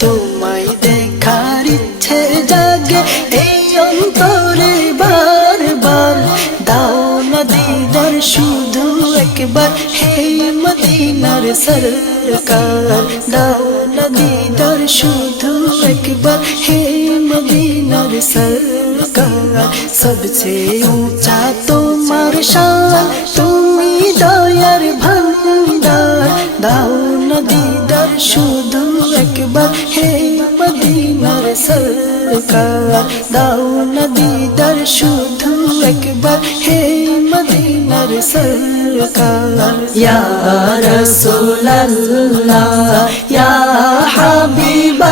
তোমায় দেখার ইচ্ছে জাগে এই অন্তরে বার বার। দাও না দিদার শুধু একবার হে মদিনার সরকার। দাও না দিদার শুধু একবার হে মদিনার সরকার। সবচে ऊंचा তোমার শান, তুমি দয়ার ভান্ডার। দাও না দিদার শুধু একবার হে মদিনার সরকার। দাও না দিদার শুধু একবার হে মদিনার সরকার। ইয়া রাসূলুল্লাহ ইয়া হাবিব